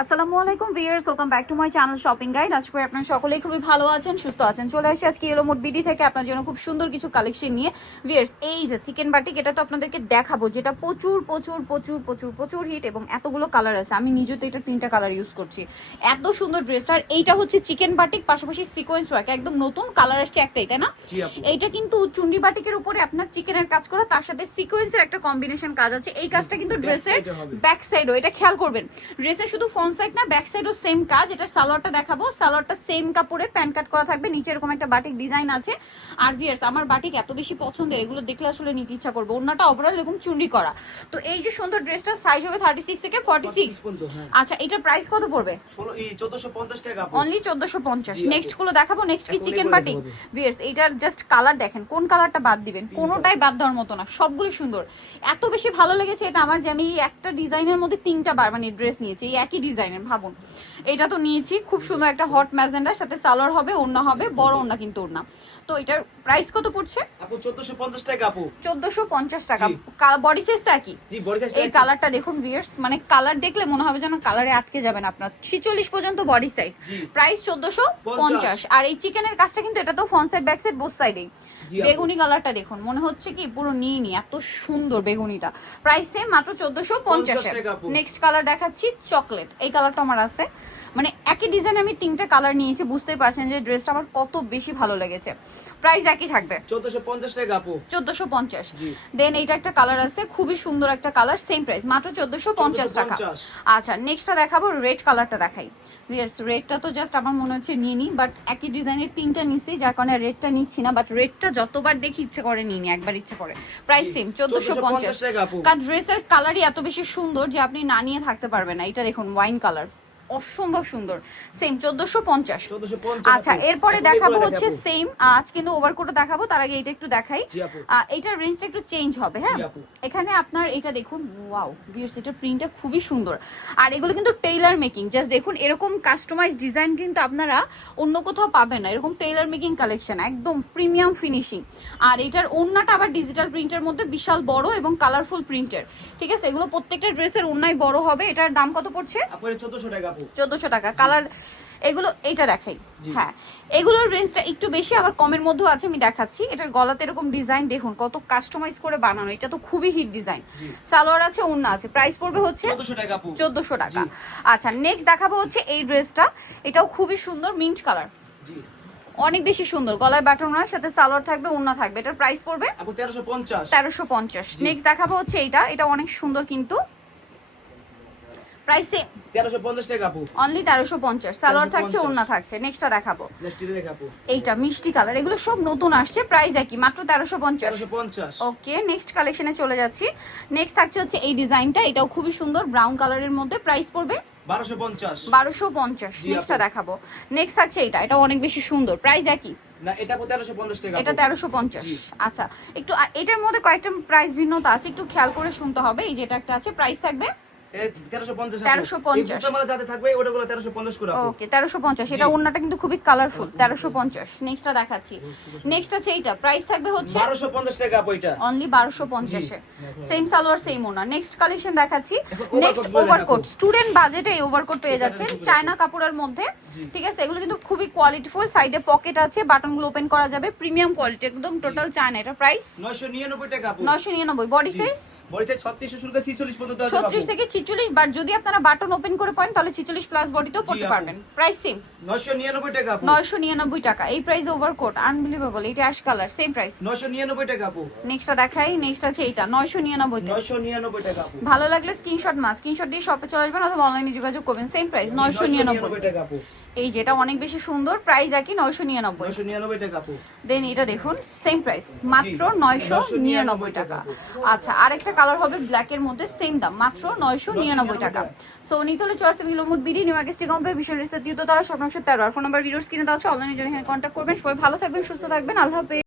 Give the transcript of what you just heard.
আসসালামু আলাইকুম viewers, welcome back to my channel shopping guide. আশা করি আপনারা সকলেই খুবই ভালো আছেন, সুস্থ আছেন। চলে আসি আজকে ইয়েলো মোড বিডি থেকে আপনার জন্য খুব সুন্দর কিছু কালেকশন নিয়ে। ভিউয়ার্স, এই যে চিকেন বাটিক, এটা তো আপনাদেরকে দেখাবো, যেটা প্রচুর প্রচুর প্রচুর প্রচুর প্রচুর হিট এবং এতগুলো কালার আছে। আমি নিজে তো এটা 3টা কালার ইউজ করছি। এত সুন্দর ড্রেসটার। এইটা হচ্ছে চিকেন বাটিক, পাশাপাশি সিকোয়েন্স ওয়ার্ক, একদম নতুন কালার আসছে একটাই, তাই না? এইটা কিন্তু চুন্ডি বাটিকের উপরে আপনার চিকেনের কাজ করা, তার সাথে সিকোয়েন্সের একটা কম্বিনেশন কাজ আছে। এই কাজটা কিন্তু ড্রেসের ব্যাক সাইডও, এটা খেয়াল করবেন, ড্রেসের শুধু ফ্রন্ট সাইড না, ব্যাক সাইডও সেম কাজ। এটা সালোয়ারটা দেখাবো, সালোয়ারটা সেম কাপড়ে প্যান কাট করা থাকবে, নিচে এরকম একটা বাটিক ডিজাইন আছে। আর ভিউয়ার্স, আমার বাটিক এত বেশি পছন্দের, এগুলো দেখলে আসলে নিতে ইচ্ছা করবে। ওন্নাটা ওভারঅল এরকম চুন্ডি করা। তো এই যে সুন্দর ড্রেসটা, সাইজ হবে 36 থেকে 46। আচ্ছা, এটার প্রাইস কত পড়বে? 1450 টাকা। অনলি 1450। নেক্সট গুলো দেখাবো। নেক্সট কি চিকেন বাটিক। ভিউয়ার্স, এইটার জাস্ট কালার দেখেন, কোন কালারটা বাদ দিবেন? কোনোটাই বাদ দেওয়ার মতো না, সবগুলো সুন্দর। এত বেশি ভালো লেগেছে এটা আমার, যে আমি একটা ডিজাইনের মধ্যে 3টা মানে ড্রেস নিয়েছি, এই একই ডিজাইনের। ভাবুন, এটা তো নিয়েছি খুব সুন্দর একটা হট ম্যাজেন্ডার সাথে, সালোয়ার হবে, ওড়না হবে, বড় ওড়না কিন্তু ওড়না। তো এটার প্রাইস কত পড়ছে? আপু 1450 টাকা। আপু 1450 টাকা। বডি সাইজ তো একই। জি, বডি সাইজ। এই কালারটা দেখুন ভিউয়ার্স, মানে কালার দেখলে মনে হবে যেন কালারে আটকে যাবেন আপনার। 46 পর্যন্ত বডি সাইজ, প্রাইস 1450। আর এই চিকেনের কাজটা কিন্তু এটা তো front side back side both সাইডেই। বেগুনি কালারটা দেখুন, মনে হচ্ছে কি পুরো নিয়ে এত সুন্দর বেগুনিটা। প্রাইস সেম, মাত্র 1450 এ। নেক্সট কালার দেখাচ্ছি চকলেট। এই কালারটা আমার আছে, মানে একই ডিজাইন আমি 3টা কালার নিয়েছি, বুঝতেই পারছেন যে ড্রেসটা আমার কত বেশি ভালো লেগেছে। প্রাইস একই থাকবে 1450 টাকা আপু। 1450। দেন এইটা একটা কালার আছে, খুবই সুন্দর একটা কালার, সেম প্রাইস, মাত্র 1450 টাকা। আচ্ছা, নেক্সটটা দেখাবো, রেড কালারটা দেখাই। ভিউয়ার্স, রেডটা তো জাস্ট আমার মনে হচ্ছে নিয়ে নি, বাট একই ডিজাইনের 3টা নিচ্ছি, যার কারণে রেডটা নিচ্ছি না। বাট রেডটা যতবার দেখি ইচ্ছে করে নিয়ে নি, একবার ইচ্ছে করে। Price same 1450। কারণ ড্রেসের কালারই এত বেশি সুন্দর যে আপনি না নিয়ে থাকতে পারবেন না। এটা দেখুন, ওয়াইন কালার, অসম্ভব সুন্দর। সেম 1450। আচ্ছা, এরপরে দেখাবো হচ্ছে সেম, আজ কিন্তু ওভারকোটও দেখাবো, তার আগে এটা একটু দেখাই। এইটার রেঞ্জটা একটু চেঞ্জ হবে। হ্যাঁ, এখানে আপনার এটা দেখুন, ওয়াও ভিউয়ার্স, এটা প্রিন্টটা খুবই সুন্দর। আর এগুলো কিন্তু টেইলার মেকিং, জাস্ট দেখুন, এরকম কাস্টমাইজ ডিজাইন কিন্তু আপনারা অন্য কোথাও পাবেন না। এরকম টেইলার মেকিং কালেকশন, একদম প্রিমিয়াম ফিনিশিং। আর এটার ওড়নাটা আবার ডিজিটাল প্রিন্টের মধ্যে বিশাল বড় এবং কালারফুল প্রিন্টের। ঠিক আছে, এগুলো প্রত্যেকটা ড্রেসের ওড়নাই বড় হবে। এটার দাম কত পড়ছে? 1400 টাকা। 1400 টাকা। কালার এগুলো, এইটা দেখাই। হ্যাঁ, এগুলোর রেঞ্জটা একটু বেশি, আবার কমের মধ্যেও আছে, আমি দেখাচ্ছি। এটার গলাতে এরকম ডিজাইন দেখুন, কত কাস্টমাইজ করে বানানো। এটা তো খুবই হিট ডিজাইন। সালোয়ার আছে, ওড়না আছে। প্রাইস পড়বে হচ্ছে 1400 টাকা। আচ্ছা, নেক্সট দেখাবো হচ্ছে এই ড্রেসটা। এটাও খুবই সুন্দর, মিন্ট কালার, অনেক বেশি সুন্দর। গলায় বাটন হয়, সাথে সালোয়ার থাকবে, ওড়না থাকবে। এটার প্রাইস পড়বে 1350। নেক্সট দেখাবো হচ্ছে এইটা, এটা অনেক সুন্দর কিন্তু। প্রাইস সেম 1350 টাকা আপু। অনলি 1350। সালোয়ার থাকছে, ওড়না থাকছে। নেক্সটটা দেখাবো, এইটা মিষ্টি কালার। এগুলো সব নতুন আসছে, প্রাইস একই, মাত্র 1350। ওকে, নেক্সট কালেকশনে চলে যাচ্ছি। নেক্সট থাকছে হচ্ছে এই ডিজাইনটা, এটাও খুবই সুন্দর, ব্রাউন কালারের মধ্যে। প্রাইস পড়বে 1250। নেক্সটটা দেখাবো। নেক্সট থাকছে এইটা, এটা অনেক বেশি সুন্দর, প্রাইস একই না, এটা 1350 টাকা। এটা 1350। আচ্ছা, একটু এটার মধ্যে কয়েকটা প্রাইস ভিন্নতা আছে, একটু খেয়াল করে শুনতে হবে। এই যেটা একটা আছে, প্রাইস থাকবে 1350। ওকে, 1350। এটা ওড়নাটা কিন্তু খুবই কালারফুল। 1350। নেক্সটটা দেখাচ্ছি। নেক্সট আছে এইটা, প্রাইস থাকবে হচ্ছে 1250 টাকা আপু। এটা অনলি 1250 এ। সেম সালোয়ার, সেম ওড়না। নেক্সট কালেকশন দেখাচ্ছি। নেক্সট ওভারকোট, স্টুডেন্ট বাজেটে এই ওভারকোট পেয়ে যাচ্ছেন চায়না কাপড়ের মধ্যে। ঠিক আছে, এগুলো কিন্তু খুবই কোয়ালিটিফুল। সাইডে পকেট আছে, বাটনগুলো ওপেন করা যাবে, প্রিমিয়াম কোয়ালিটি, একদম টোটাল চায়না। এটা প্রাইস 999 টাকা আপু। 999। বডি সাইজ 36 পর্যন্ত আছে। 36 থেকে 46। বাট যদি আপনারা বাটন ওপেন করে পান, তাহলে 46 প্লাস বডিতেও পড়তে পারবেন। প্রাইস সেম 999 টাকা আপু। 999 টাকা। এই প্রাইসে ওভারকোট আনবিলিভেবল। এটা অ্যাশ কালার, সেম প্রাইস 999 টাকা আপু। নেক্সটটা দেখাই। নেক্সট আছে এইটা 999 তে। 999 টাকা আপু। ভালো লাগলে স্ক্রিনশট দিয়ে শপে চলে আসবেন অথবা অনলাইনে যোগাযোগ করবেন। সেম প্রাইস 999 টাকা আপু। এই যেটা অনেক বেশি সুন্দর, প্রাইস একই 999 টাকা আপু। দেন এটা দেখুন, সেম প্রাইস, মাত্র 999 টাকা। আচ্ছা, আরেকটা কালার হবে ব্ল্যাক এর মধ্যে, সেম দাম, মাত্র 999 টাকা। সো নিতে হলে চলে আসতে Yellow Mode BD, New Market complex, বিশাল রিস্তা দ্বিতীয় তলা, 713। ফোন নাম্বার ভিডিওস কিনে দেওয়া আছে, অনলাইনে জন্য এখানে কন্ট্যাক্ট করবেন। সবাই ভালো থাকবেন, সুস্থ থাকবেন, আল্লাহ হাফেজ।